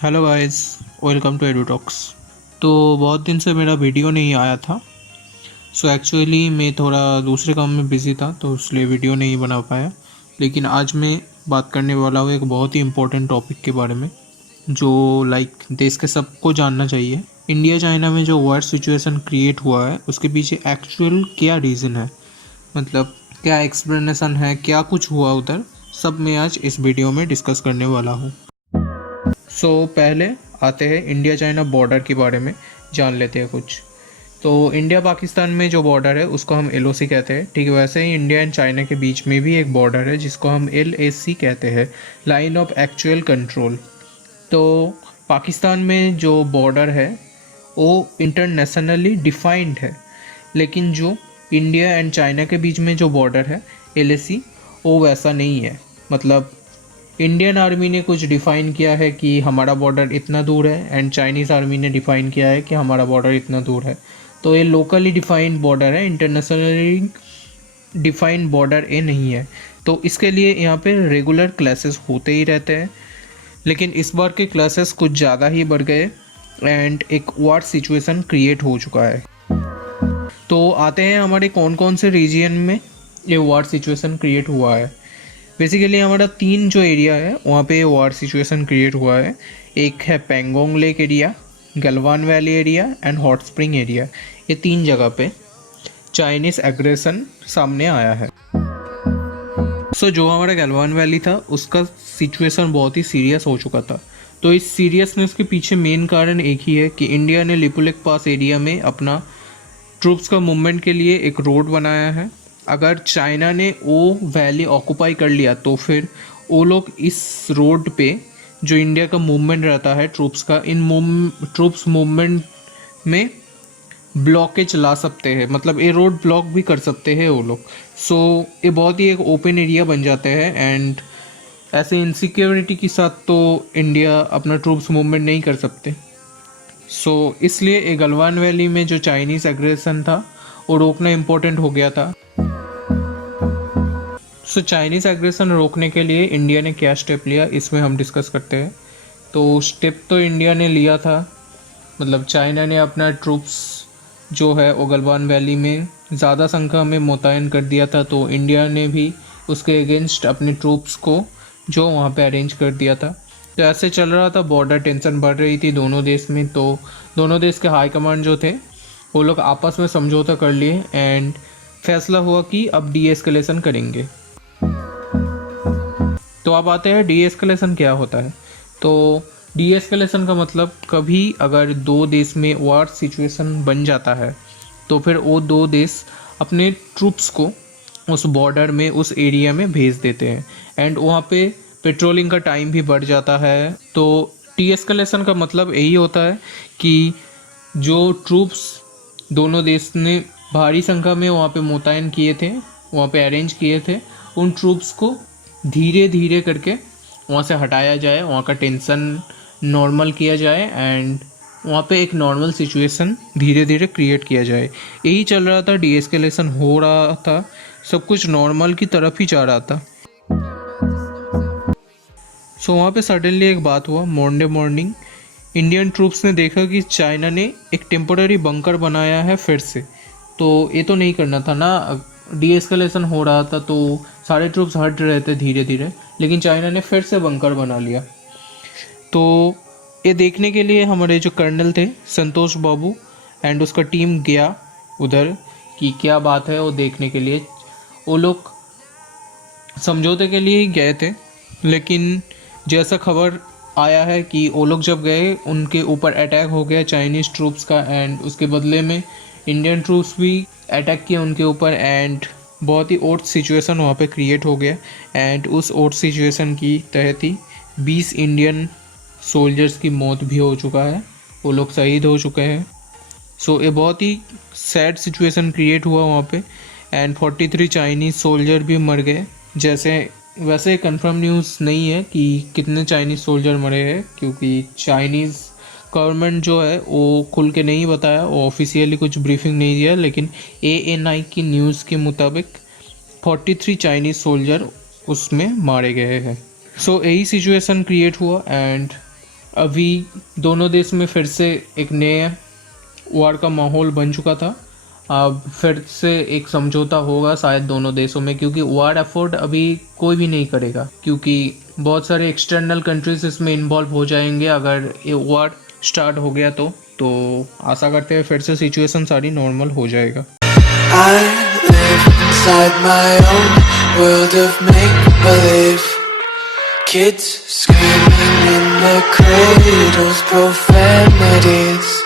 Hello guys, welcome to Edu Talks. तो बहुत दिन से मेरा वीडियो नहीं आया था। सो एक्चुअली मैं थोड़ा दूसरे काम में बिज़ी था, तो इसलिए वीडियो नहीं बना पाया। लेकिन आज मैं बात करने वाला हूँ एक बहुत ही इम्पोर्टेंट टॉपिक के बारे में, जो देश के सबको जानना चाहिए। इंडिया चाइना में जो वॉर सिचुएशन क्रिएट हुआ है, उसके पीछे एक्चुअल क्या रीज़न है, मतलब क्या एक्सप्लेनेशन है, क्या कुछ हुआ उधर, सब मैं आज इस वीडियो में डिस्कस करने वाला हूँ। पहले आते हैं इंडिया चाइना बॉर्डर के बारे में, जान लेते हैं कुछ। तो इंडिया पाकिस्तान में जो बॉर्डर है उसको हम LOC कहते हैं, ठीक है। वैसे ही इंडिया एंड चाइना के बीच में भी एक बॉर्डर है जिसको हम LAC कहते हैं, लाइन ऑफ एक्चुअल कंट्रोल। तो पाकिस्तान में जो बॉर्डर है वो इंटरनेशनली डिफाइंड है, लेकिन जो इंडिया एंड चाइना के बीच में जो बॉर्डर है LAC, वो वैसा नहीं है। मतलब इंडियन आर्मी ने कुछ डिफ़ाइन किया है कि हमारा बॉर्डर इतना दूर है, एंड चाइनीज़ आर्मी ने डिफ़ाइन किया है कि हमारा बॉर्डर इतना दूर है। तो ये लोकली डिफ़ाइंड बॉर्डर है, इंटरनेशनली डिफ़ाइंड बॉर्डर ये नहीं है। तो इसके लिए यहाँ पे रेगुलर क्लासेस होते ही रहते हैं, लेकिन इस बार के क्लासेस कुछ ज़्यादा ही बढ़ गए एंड एक वार सिचुएशन क्रिएट हो चुका है। तो आते हैं हमारे कौन कौन से रीजन में ये वार सिचुएशन क्रिएट हुआ है। बेसिकली हमारा 3 जो एरिया है वहाँ पे वार सिचुएशन क्रिएट हुआ है। एक है Pangong lake area, Galwan valley area and hot spring area. ये 3 जगह पे चाइनीज़ एग्रेशन सामने आया है। जो हमारा गलवान वैली था उसका सिचुएशन बहुत ही सीरियस हो चुका था। तो इस सीरियसनेस के पीछे मेन कारण एक ही है कि इंडिया ने लिपुलेक पास एरिया में अपना ट्रूप्स का मूवमेंट के लिए एक रोड बनाया है। अगर चाइना ने वो वैली ऑक्यूपाई कर लिया तो फिर वो लोग इस रोड पे जो इंडिया का मूवमेंट रहता है ट्रूप्स का, इन ट्रूप्स मूवमेंट में ब्लॉकेज ला सकते हैं, मतलब ये रोड ब्लॉक भी कर सकते हैं वो लोग। ये बहुत ही एक ओपन एरिया बन जाते हैं एंड ऐसे इनसिक्योरिटी के साथ तो इंडिया अपना ट्रूप्स मूवमेंट नहीं कर सकते। इसलिए ये गलवान वैली में जो चाइनीज़ एग्रेशन था वो रोकना इम्पोर्टेंट हो गया था। चाइनीज़ एग्रेशन रोकने के लिए इंडिया ने क्या स्टेप लिया, इसमें हम डिस्कस करते हैं। तो स्टेप तो इंडिया ने लिया था, मतलब चाइना ने अपना ट्रूप्स जो है वो गलवान वैली में ज़्यादा संख्या में मुतयन कर दिया था, तो इंडिया ने भी उसके अगेंस्ट अपने ट्रूप्स को जो वहाँ पे अरेंज कर दिया था। तो ऐसे चल रहा था, बॉर्डर टेंशन बढ़ रही थी दोनों देश में। तो दोनों देश के हाई कमांड जो थे वो लोग आपस में समझौता कर लिए एंड फैसला हुआ कि अब डीएस्केलेशन करेंगे। तो अब आते हैं डीएस्केलेशन क्या होता है। तो डीएस्केलेशन का मतलब कभी अगर दो देश में वार सिचुएशन बन जाता है तो फिर वो दो देश अपने ट्रूप्स को उस बॉर्डर में, उस एरिया में भेज देते हैं एंड वहाँ पे पेट्रोलिंग का टाइम भी बढ़ जाता है। तो डीएस्केलेशन का मतलब यही होता है कि जो ट्रूप्स दोनों देश ने भारी संख्या में वहाँ पे मुतयन किए थे, वहाँ पे अरेंज किए थे, उन ट्रूप्स को धीरे धीरे करके वहाँ से हटाया जाए, वहाँ का टेंशन नॉर्मल किया जाए एंड वहाँ पे एक नॉर्मल सिचुएशन धीरे धीरे क्रिएट किया जाए। यही चल रहा था, डीएस्केलेशन हो रहा था, सब कुछ नॉर्मल की तरफ ही जा रहा था। वहाँ पे सडनली एक बात हुआ, मंडे मॉर्निंग इंडियन ट्रूप्स ने देखा कि चाइना ने एक टेम्पोररी बंकर बनाया है फिर से। तो ये तो नहीं करना था ना, डीएस्केलेशन हो रहा था तो सारे ट्रूप्स हट रहे थे धीरे धीरे, लेकिन चाइना ने फिर से बंकर बना लिया। तो ये देखने के लिए हमारे जो कर्नल थे संतोष बाबू एंड उसका टीम गया उधर कि क्या बात है, वो देखने के लिए। वो लोग समझौते के लिए ही गए थे, लेकिन जैसा खबर आया है कि वो लोग जब गए उनके ऊपर अटैक हो गया चाइनीज़ ट्रूप्स का एंड उसके बदले में इंडियन ट्रूप्स भी अटैक किया उनके ऊपर एंड बहुत ही ओट सिचुएशन वहाँ पे क्रिएट हो गया। एंड उस ओट सिचुएशन की तहत ही 20 इंडियन सोल्जर्स की मौत भी हो चुका है, वो लोग शहीद हो चुके हैं। ये बहुत ही सैड सिचुएशन क्रिएट हुआ वहाँ पे एंड 43 चाइनीज़ सोल्जर भी मर गए। वैसे कंफर्म न्यूज़ नहीं है कि कितने चाइनीज़ सोल्जर मरे हैं, क्योंकि चाइनीज़ गवर्नमेंट जो है वो खुल के नहीं बताया, वो ऑफिशियली कुछ ब्रीफिंग नहीं दिया, लेकिन ANI की न्यूज़ के मुताबिक 43 चाइनीज़ सोल्जर उसमें मारे गए हैं। यही सिचुएशन क्रिएट हुआ एंड अभी दोनों देश में फिर से एक नए वार का माहौल बन चुका था। अब फिर से एक समझौता होगा शायद दोनों देशों में, क्योंकि वार अफोर्ड अभी कोई भी नहीं करेगा, क्योंकि बहुत सारे एक्सटर्नल कंट्रीज इसमें इन्वॉल्व हो जाएंगे अगर ये वार स्टार्ट हो गया तो आशा करते हैं फिर से सिचुएशन सारी नॉर्मल हो जाएगा। I live inside my own world of make-believe. Kids screaming in the cradles, profanities.